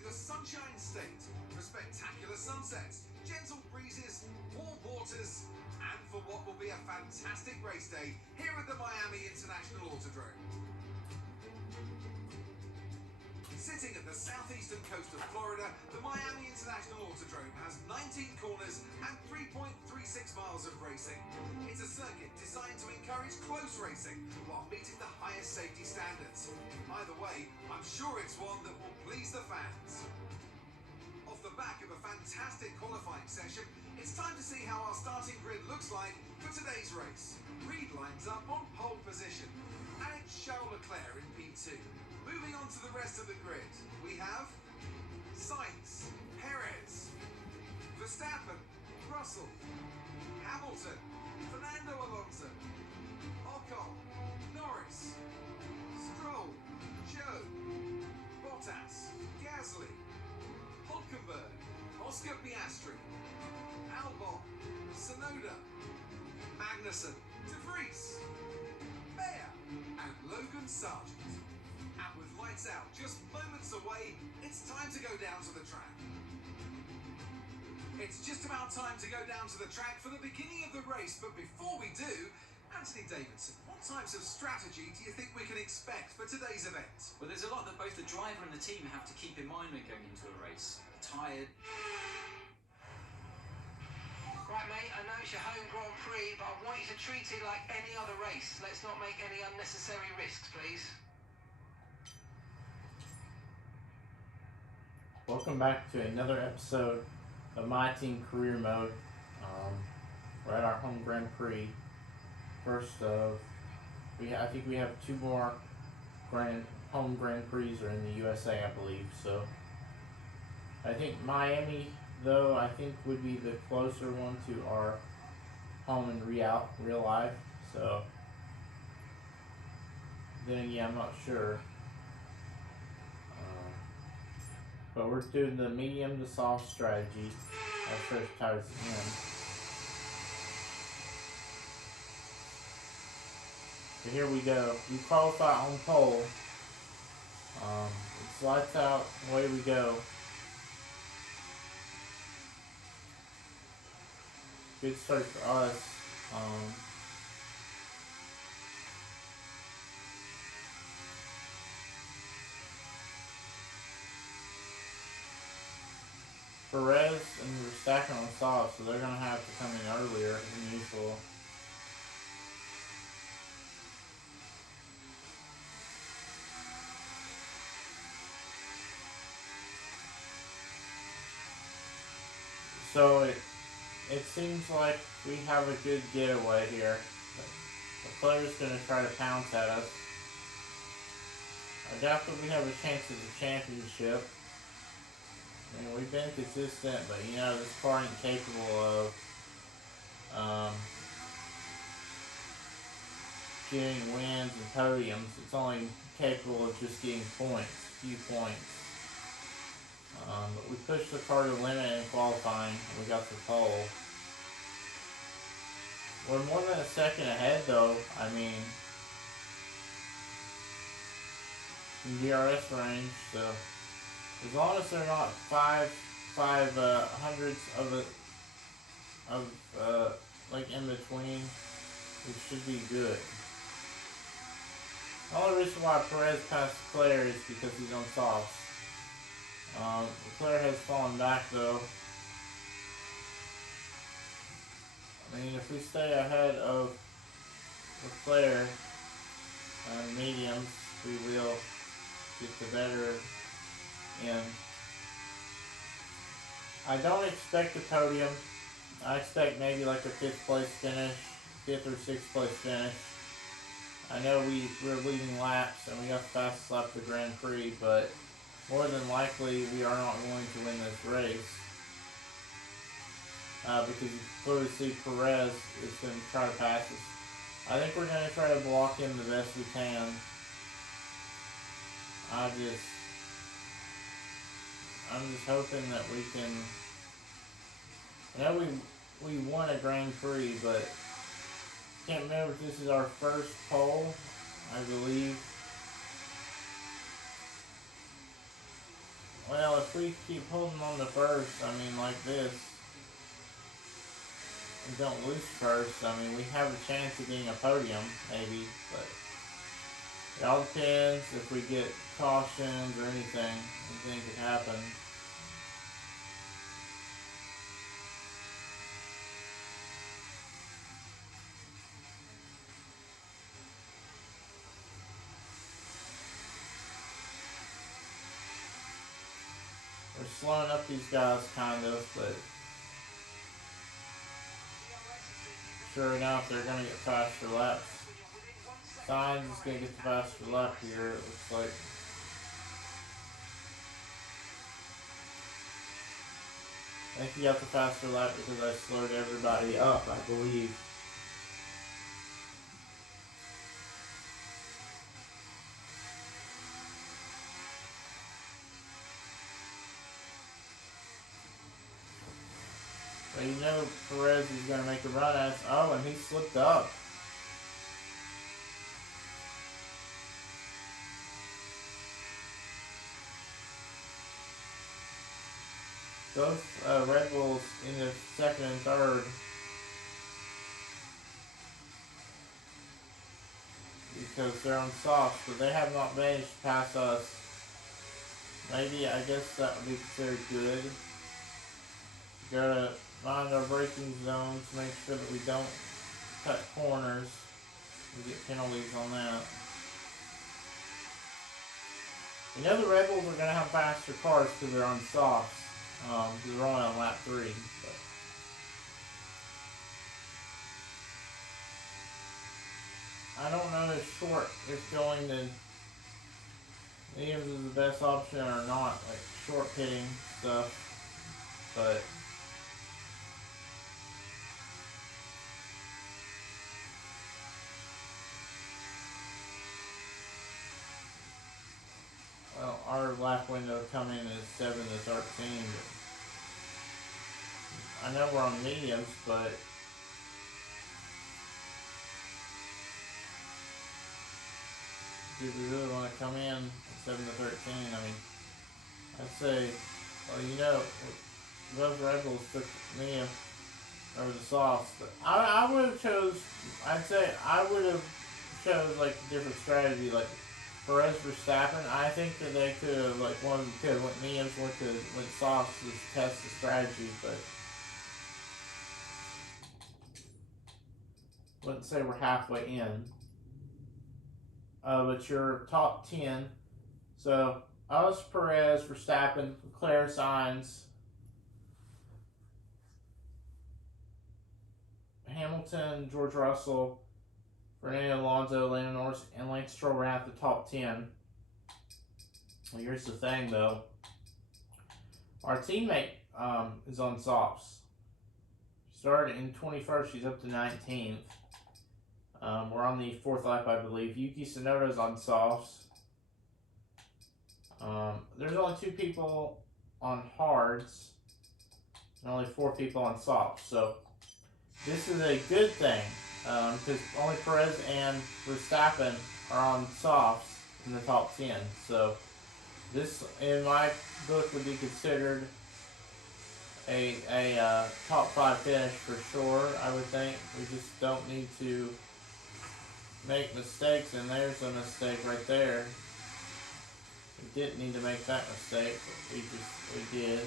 in the Sunshine State for spectacular sunsets, gentle breezes, warm waters, and for what will be a fantastic race day here at the Miami International Autodrome. Sitting at the southeastern coast of Florida, the Miami International Autodrome has 19 corners and 3.36 miles of racing. It's a circuit designed to encourage close racing while meeting the highest safety standards. Either way, I'm sure it's one that will please the fans. Off the back of a fantastic qualifying session, it's time to see how our starting grid looks like for today's race. Reed lines up on pole position, and it's Charles Leclerc in P2. Moving on to the rest of the grid, we have Sainz, Perez, Verstappen, Russell, Hamilton, Fernando Alonso, Ocon, Norris, Stroll, Joe, Bottas, Gasly, Hulkenberg, Oscar Piastri, Albon, Tsunoda, Magnussen, De Vries, Bayer, and Logan Sargent. And with lights out just moments away, it's time to go down to the track. It's just about time to go down to the track for the beginning of the race, but before we do, Anthony Davidson, what types of strategy do you think we can expect for today's event? Well, there's a lot that both the driver and the team have to keep in mind when going into a race. Tired. Right, mate, I know it's your home Grand Prix, but I want you to treat it like any other race. Let's not make any unnecessary risks, please. Welcome back to another episode of My Team Career Mode. We're at our home Grand Prix. First of, I think we have two more home Grand Prix are in the USA, I believe. So I think Miami, though, I think would be the closer one to our home in real life. So then again, I'm not sure. But we're doing the medium to soft strategy. I'll stretch tires in. So here we go. We qualify on pole. It's lights out, away we go. Good start for us. Perez and Verstappen on soft, so they're going to have to come in earlier than usual. So it seems like we have a good getaway here. The player's going to try to pounce at us. I doubt that we have a chance at the championship. I mean, we've been consistent, but you know, this car ain't capable of getting wins and podiums. It's only capable of just getting points, a few points. But we pushed the car to the limit in qualifying, and we got the pole. We're more than a second ahead, though. I mean, in DRS range, so. As long as they're not five hundredths of like in between, it should be good. The only reason why Perez passed Leclerc is because he's on softs. Leclerc has fallen back though. I mean, if we stay ahead of Leclerc on mediums, we will get the better. And I don't expect a podium. I expect maybe like a 5th place finish, 5th or 6th place finish. I know we're leading laps and we got the fastest lap of the Grand Prix, but more than likely we are not going to win this race. Because you clearly see Perez is going to try to pass us. I think we're going to try to block him the best we can. I'm just hoping that we can. I know we won a Grand Prix, but can't remember if this is our first pole, I believe. Well, if we keep holding on to first, I mean, like this, and don't lose first, I mean, we have a chance of getting a podium, maybe, but it all depends if we get cautions or anything. Anything could happen. We're slowing up these guys, kind of, but sure enough, they're going to get faster laps. Sainz is going to get the faster lap here, it looks like. I think he got the faster lap because I slowed everybody up, I believe. But you know Perez is going to make a run at us. Oh, and he slipped up. Both Red Bulls in the second and third. Because they're on softs, but they have not managed to pass us. Maybe, I guess that would be considered good. We gotta mind our braking zones, make sure that we don't cut corners. We get penalties on that. You know the Red Bulls are gonna have faster cars because they're on softs. Because they're only on lap 3. But I don't know if short is going to mediums is the best option or not, like short pitting stuff, but well, our lap window coming is 7 to 13. I know we're on mediums, but do we really want to come in at 7 to 13? I mean, I'd say, well, you know, those Red Bulls took me over the softs. But I would have chose, I'd say I would have chose like a different strategy, like Perez Verstappen. I think that they could have, like, one could have went mediums, one could have went softs to test the strategy, but let's say we're halfway in. But your top 10. So, us, Perez, Verstappen, Leclerc, Sainz, Hamilton, George Russell, Fernando Alonso, Lando Norris, and Lance Stroll were at the top 10. Well, here's the thing, though. Our teammate is on softs. She started in 21st. She's up to 19th. We're on the 4th lap, I believe. Yuki Tsunoda's on softs. There's only 2 people on hards and only 4 people on softs. So this is a good thing because only Perez and Verstappen are on softs in the top 10. So this, in my book, would be considered a top 5 finish for sure, I would think. We just don't need to make mistakes, and there's a mistake right there. We didn't need to make that mistake, but we did.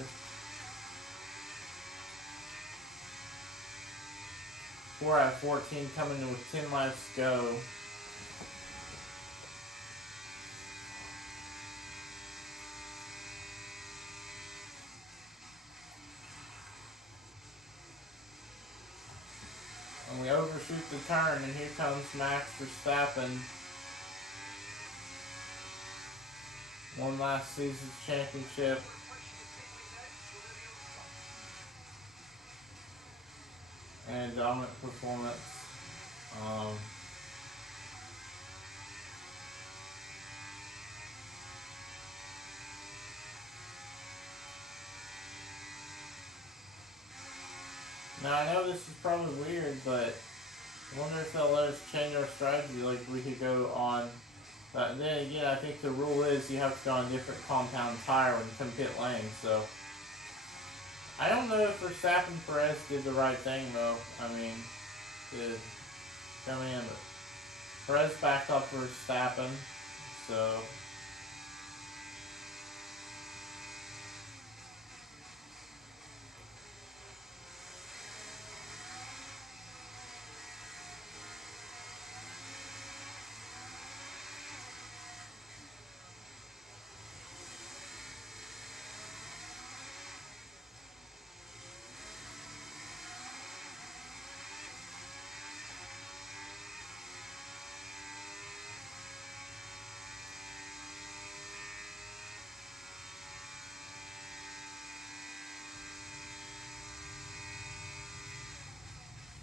4 out of 14 coming in with 10 laps to go. And we overshoot the turn, and here comes Max Verstappen. Won last season's championship. And dominant performance. Now I know this is probably weird, but I wonder if they'll let us change our strategy. Like we could go on But then again, I think the rule is you have to go on a different compound tire when you come pit lane, so. I don't know if Verstappen and Perez did the right thing, though. I mean, to come in, but Perez backed up Verstappen, so.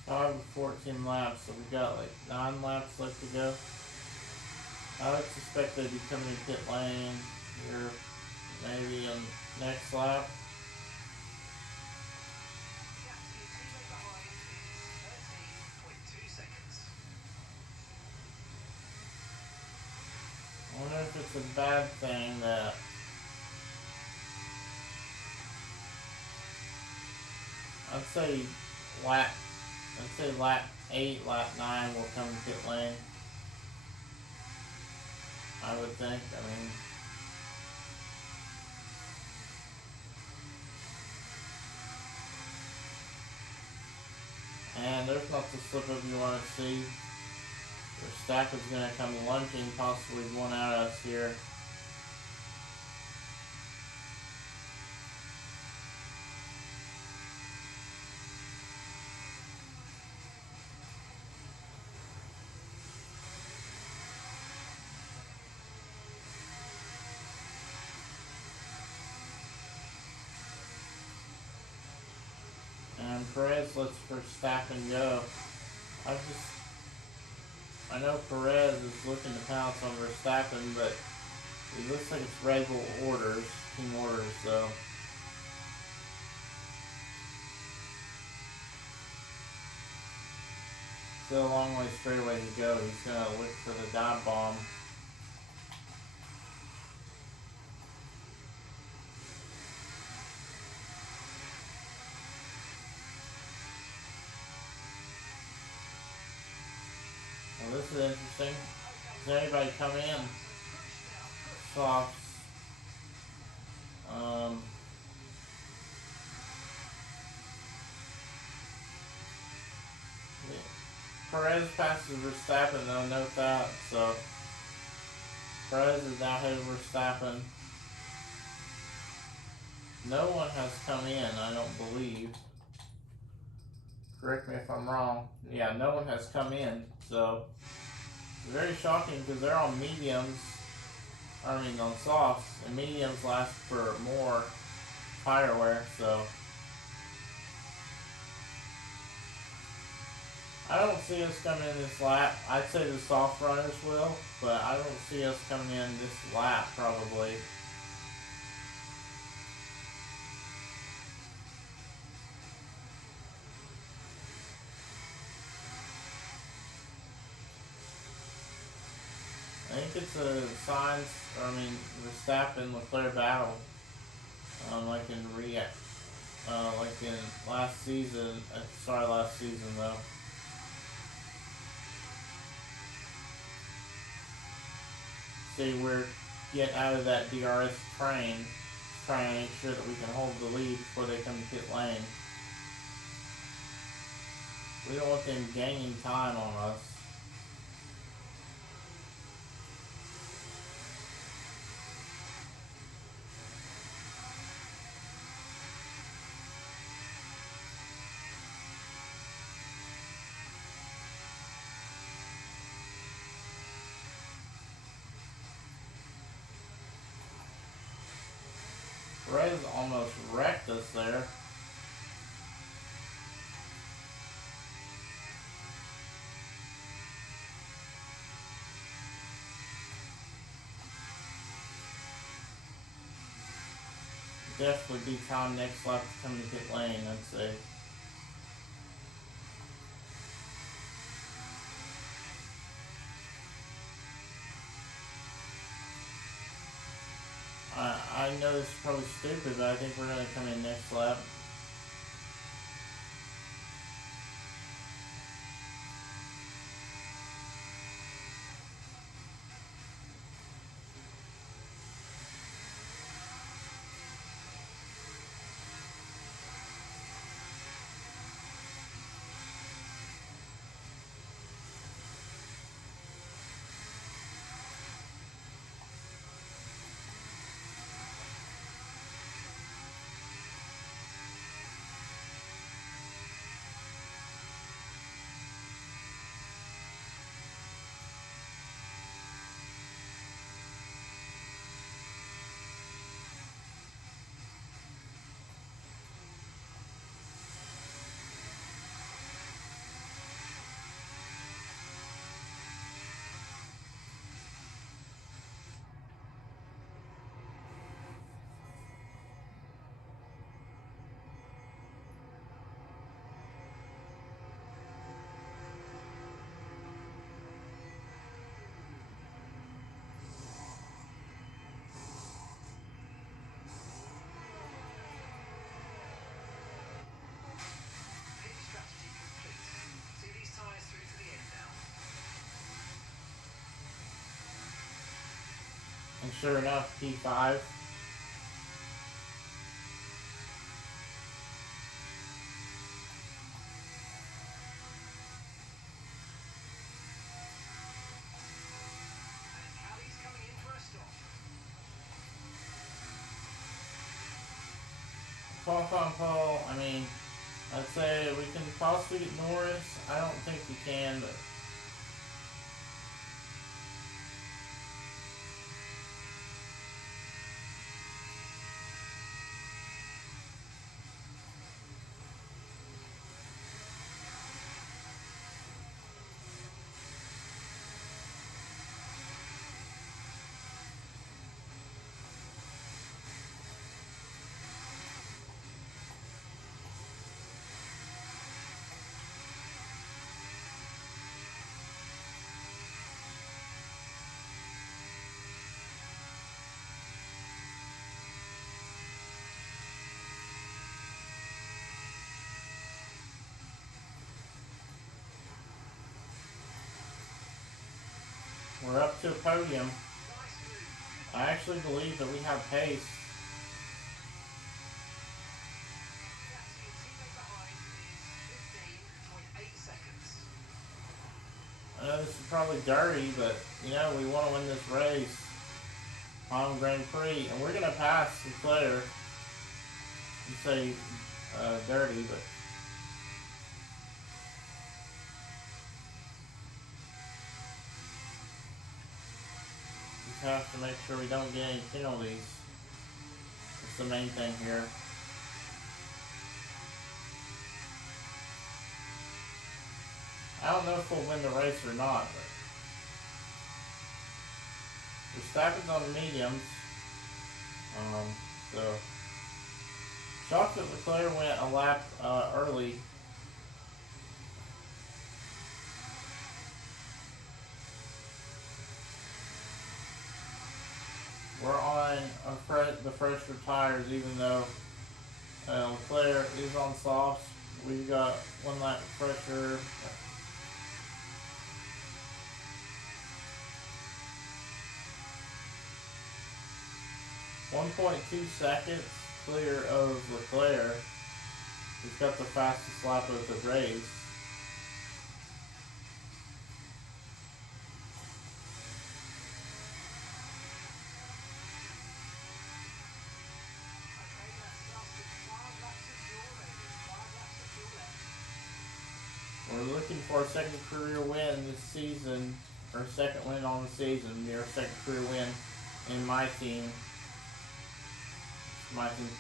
However, 14 laps, so we've got like 9 laps left to go. I would suspect they'd be coming to pit lane here, maybe on next lap. Gap to your teammate behind is 13.2 seconds. I wonder if it's a bad thing that I'd say lap 8, lap 9 will come to pit lane. I would think. I mean, and there's not the slip up you want to see. Verstappen's going to come lunging, possibly one out of us here. And Perez lets Verstappen go. I know Perez is looking to pounce on Verstappen, but it looks like it's Red Bull orders, team orders, so. Still a long way straightaway to go. He's gonna look for the dive bomb. Well, this is interesting. Does anybody come in? Softs. Perez passes Verstappen though, note that. So Perez is now headed Verstappen. No one has come in, I don't believe. Correct me if I'm wrong. Yeah, no one has come in, so it's very shocking because they're on mediums. I mean on softs, and mediums last for more tire wear, so I don't see us coming in this lap. I'd say the soft runners will, but I don't see us coming in this lap probably. I think it's a Sainz, Verstappen Leclerc battle. Like in last season. Last season though. See, we're get out of that DRS train, trying to make sure that we can hold the lead before they come to pit lane. We don't want them gaining time on us. Perez almost wrecked us there. Definitely be time next lap to come to pit lane, I'd say. I know this is probably stupid, but I think we're going to come in next lap. Pit strategy complete. See these tyres through to the end now. And sure enough, P5. And Callie's coming in for a stop. Qualifying pole, I mean, I'd say we can possibly get Norris. I don't think we can, but we're up to a podium. Nice move. I actually believe that we have pace. That's your teammate behind is 15.8 seconds. I know this is probably dirty, but you know, we want to win this race. Home Grand Prix, and we're gonna pass Leclerc. You say dirty, but just have to make sure we don't get any penalties. That's the main thing here. I don't know if we'll win the race or not, but Verstappen's on the mediums. So shocked that Leclerc went a lap early. We're on the fresher tires, even though Leclerc is on softs. We've got 1 lap fresher. 1.2 seconds clear of Leclerc. He's got the fastest lap of the race. Okay, that's lasted 5 laps of fuel remaining. 5 laps of fuel left. We're looking for a second career win this season, or second win on the season, near second career win in my team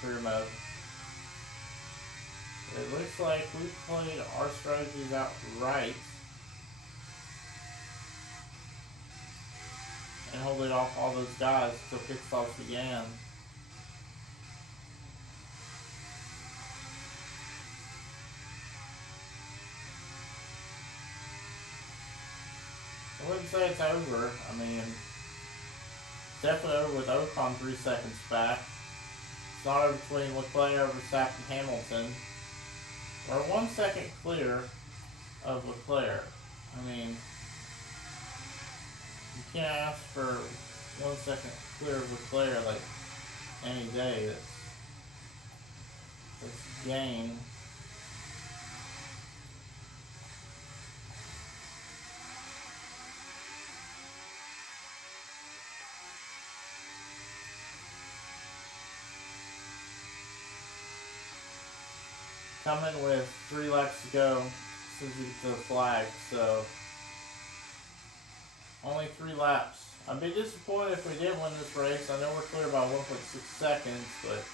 career mode. It looks like we played our strategies out right and holding off all those guys till pit stops began. I wouldn't say it's over. I mean, definitely over with Ocon 3 seconds back. It's not over between Leclerc, Verstappen, Hamilton. We're 1 second clear of Leclerc. I mean, you can't ask for 1 second clear of Leclerc like any day. That's game. Coming with 3 laps to go since we get to the flag, so only 3 laps. I'd be disappointed if we didn't win this race. I know we're clear by 1.6 seconds, but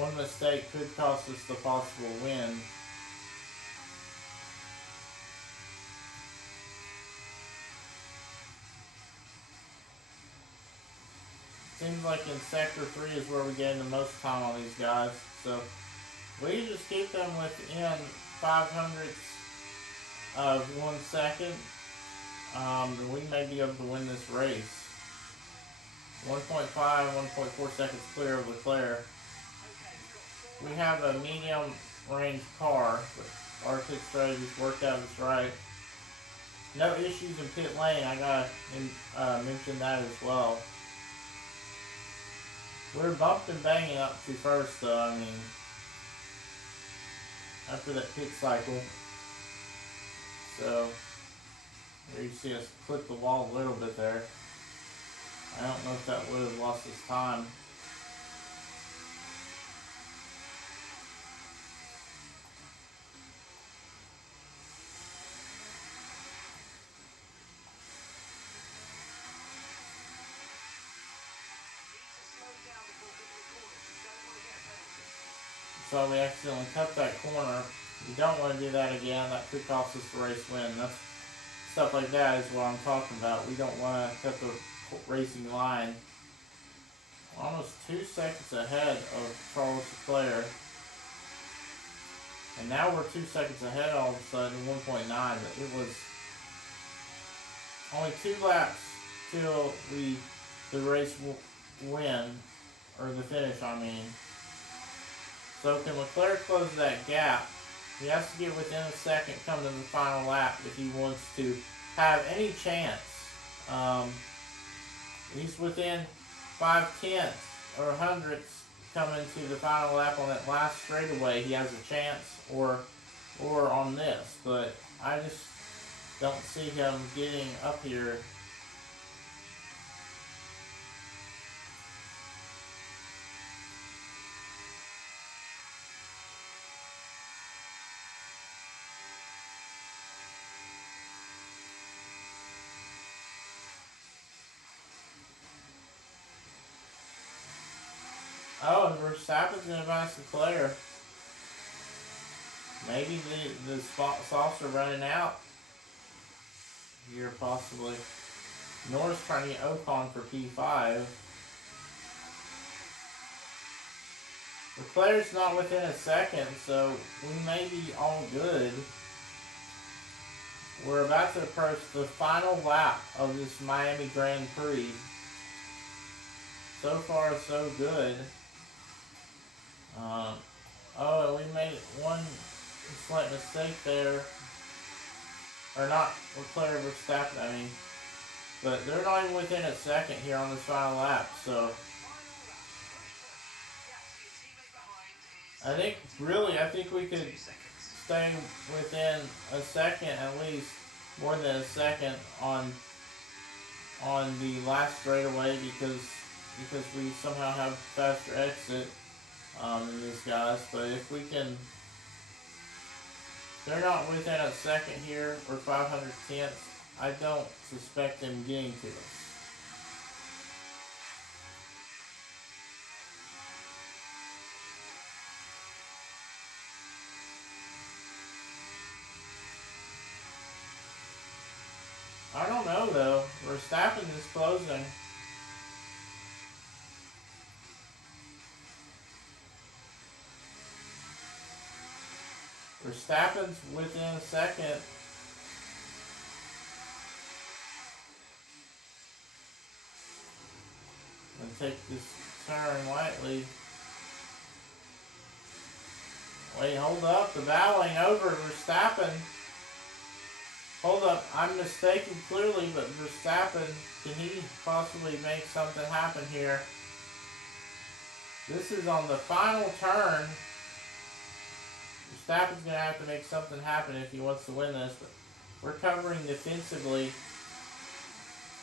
one mistake could cost us the possible win. Seems like in Sector 3 is where we're getting the most time on these guys, so we just keep them within 500ths of 1 second. We may be able to win this race. 1.5, 1.4 seconds clear of Leclerc. We have a medium range car, but our pit strategy's worked out just right. No issues in pit lane, I gotta mention that as well. We're bumped and banging up to first though, I mean, after that pit cycle. So, here you see us clip the wall a little bit there. I don't know if that would have lost us time. So we accidentally cut that corner. We don't want to do that again. That could cost us the race win. That's stuff like that is what I'm talking about. We don't want to cut the racing line. Almost 2 seconds ahead of Charles Leclerc. And now we're 2 seconds ahead all of a sudden, 1.9. But it was only 2 laps till the race win, or the finish, I mean. So can Leclerc close that gap? He has to get within a second coming to the final lap if he wants to have any chance. He's within 5/10 or hundredths coming to the final lap on that last straightaway. He has a chance, or on this, but I just don't see him getting up here. Oh, and Verstappen's going to advance Leclerc. Maybe the softs are running out here, possibly. Norris trying to get Ocon for P5. Leclerc's not within a second, so we may be all good. We're about to approach the final lap of this Miami Grand Prix. So far, so good. Oh, we made one slight mistake there. Or not Leclerc, Verstappen, I mean. But they're not even within a second here on this final lap, so. I think we could stay within a second, at least more than a second on the last straightaway because we somehow have faster exit than these guys. But if we can, they're not within a second here or 500/10. I don't suspect them getting to us. I don't know though. Verstappen is closing. Verstappen's within a second. and take this turn lightly. Wait, hold up. The battle ain't over. Verstappen. Hold up. I'm mistaken clearly, but Verstappen, can he possibly make something happen here? This is on the final turn. Verstappen's going to have to make something happen if he wants to win this. But we're covering defensively.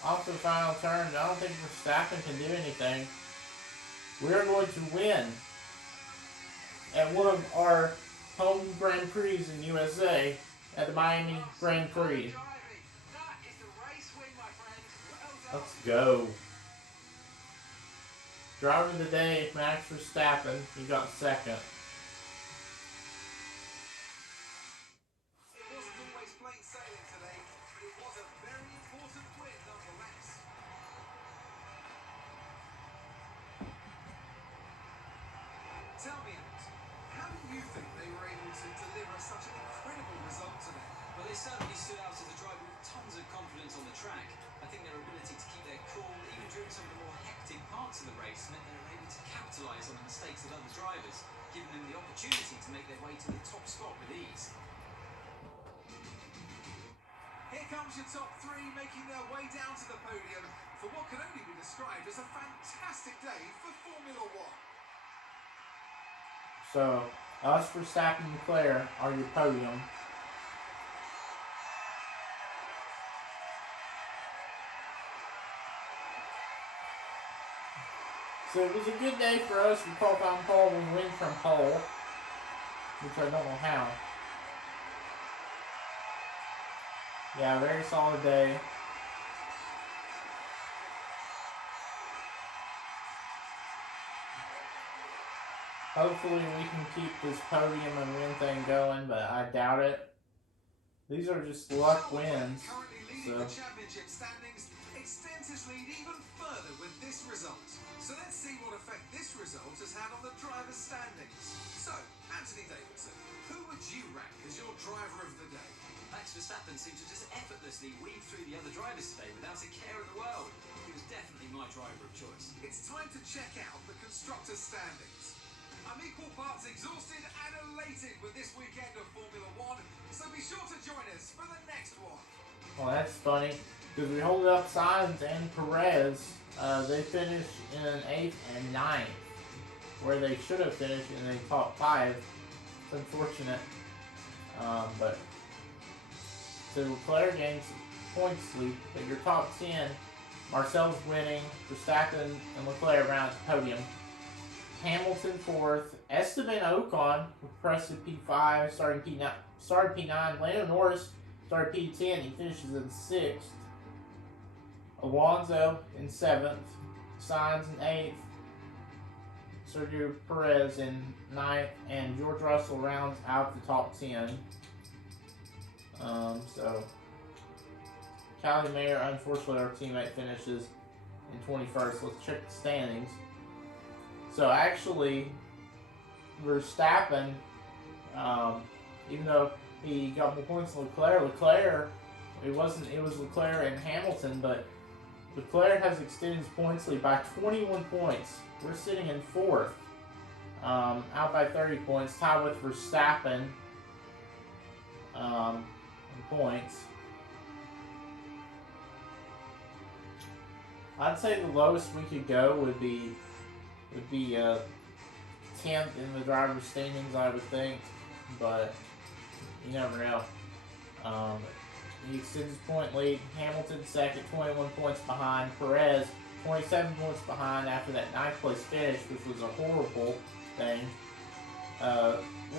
Off the final turn. I don't think Verstappen can do anything. We're going to win at one of our home Grand Prix in USA at the Miami Grand Prix. That is the race win, my friend. Well done. Let's go. Driver of the day, Max Verstappen. He got second. It wasn't always plain sailing today, but it was a very important win nonetheless. Tell me, Ant, how do you think they were able to deliver such an incredible result today? Well, they certainly stood out as a driver with tons of confidence on the track. I think their ability to keep their cool, even during some of the more hectic parts of the race, meant they were able to capitalise on the mistakes of other drivers, giving them the opportunity to make their way to the top spot with ease. Here comes your top three making their way down to the podium for what can only be described as a fantastic day for Formula One. So, us, Verstappen, and Leclerc are your podium. So it was a good day for us. We qualified on pole and win from pole, which I don't know how. Yeah, very solid day. Hopefully we can keep this podium and win thing going, but I doubt it. These are just luck wins. Currently leading the championship standings, extends his lead even further with this result. So let's see what effect this result has had on the driver's standings. So, Anthony Davidson, who would you rank as your driver of the day? Max Verstappen seemed to just effortlessly weave through the other drivers today without a care in the world. He was definitely my driver of choice. It's time to check out the constructors' standings. I'm equal parts exhausted and elated with this weekend of Formula One, so be sure to join us for the next one. Well, that's funny, because we hold up Sainz and Perez. They finished in 8th and 9th, where they should have finished in the top 5. It's unfortunate, but so Leclerc gains points lead, but your top 10, Marcel's winning, Verstappen and Leclerc around the podium. Hamilton 4th, Esteban Ocon impressive P5, starting P9. Lando Norris started P10, he finishes in 6th. Alonso in 7th, Sainz in 8th, Sergio Perez in 9th, and George Russell rounds out the top 10. So Callie Mayer, unfortunately our teammate, finishes in 21st. Let's check the standings. So actually, Verstappen, even though he got more points than Leclerc, it was Leclerc and Hamilton, but Leclerc has extended his points lead by 21 points. We're sitting in 4th, out by 30 points, tied with Verstappen in points. I'd say the lowest we could go would be 10th in the driver's standings, I would think, but you never know. He extends his point lead. Hamilton second, 21 points behind. Perez, 27 points behind after that 9th place finish, which was a horrible thing.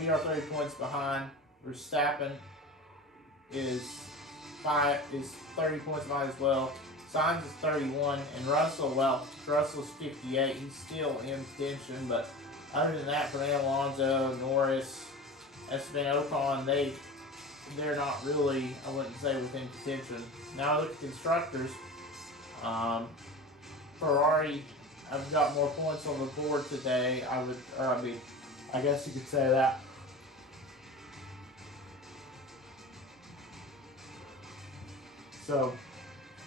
We are 30 points behind. Verstappen is 30 points behind as well. Sainz is 31, and Russell's 58. He's still in contention, but other than that, Fernando Alonso, Norris, Esteban Ocon, they're not really, I wouldn't say, within contention. Now I look at constructors. Ferrari, I've got more points on the board today. I guess you could say that. So,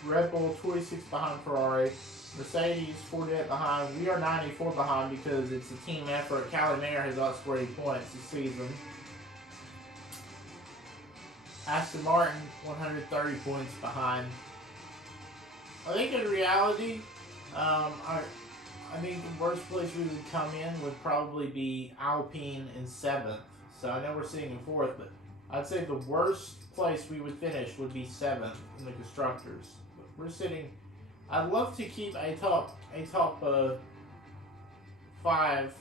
Red Bull 26 behind Ferrari, Mercedes 48 behind. We are 94 behind because it's a team effort. Callie Mayer has outscored 8 points this season. Aston Martin 130 points behind. I think in reality, I think the worst place we would come in would probably be Alpine in 7th. So I know we're sitting in 4th, but I'd say the worst place we would finish would be 7th in the constructors. But we're sitting. I'd love to keep a top five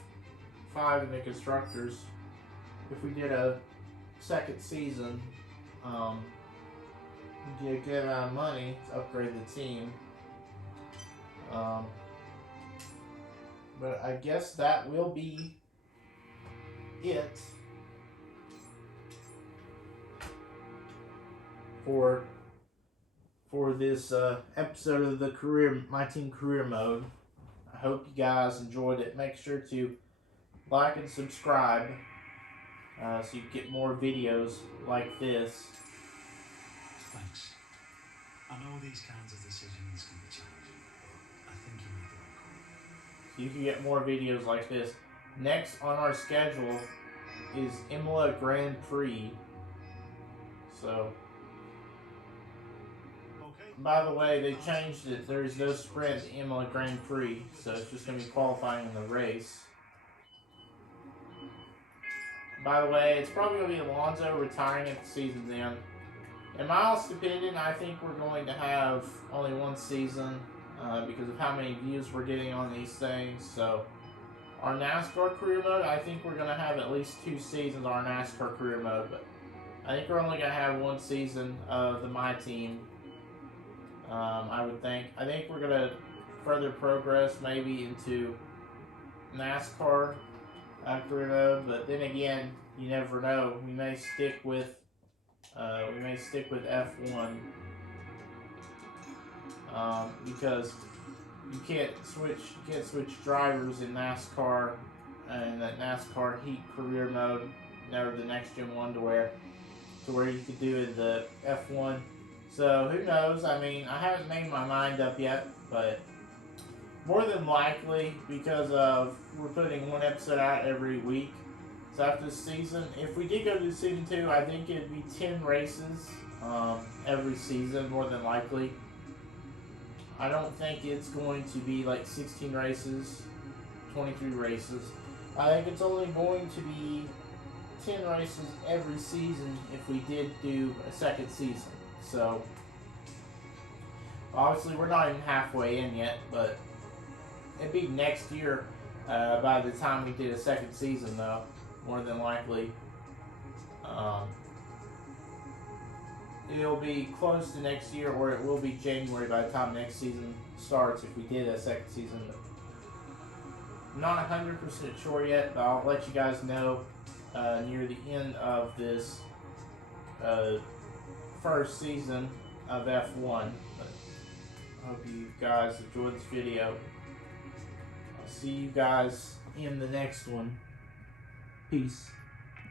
in the constructors if we did a second season. Get a good amount of money to upgrade the team. But I guess that will be it for this episode of the My Team Career Mode. I hope you guys enjoyed it. Make sure to like and subscribe so you get more videos like this. Thanks. I know these kinds of decisions can be challenging, but I think you made the right call. So you can get more videos like this. Next on our schedule is Imola Grand Prix. So, by the way, they changed it. There is no sprint in Imola Grand Prix, so it's just going to be qualifying in the race. By the way, it's probably going to be Alonso retiring at the season's end. In my honest opinion, I think we're going to have only one season because of how many views we're getting on these things. So, our NASCAR career mode, I think we're going to have at least 2 seasons on our NASCAR career mode. But I think we're only going to have 1 season of the My Team. I would think. I think we're going to further progress maybe into NASCAR career mode. But then again, you never know. We may stick with F1 because you can't switch drivers in NASCAR and that NASCAR Heat career mode, never the next gen one to where you could do it the F1. So who knows? I mean, I haven't made my mind up yet, but more than likely because of we're putting 1 episode out every week. So after the season, if we did go to season 2, I think it'd be 10 races every season, more than likely. I don't think it's going to be like 16 races, 23 races. I think it's only going to be 10 races every season if we did do a second season. So, obviously we're not even halfway in yet, but it'd be next year by the time we did a second season though. More than likely, it'll be close to next year, or it will be January by the time next season starts if we did a second season. I'm not 100% sure yet, but I'll let you guys know near the end of this first season of F1. But I hope you guys enjoyed this video. I'll see you guys in the next one. Peace.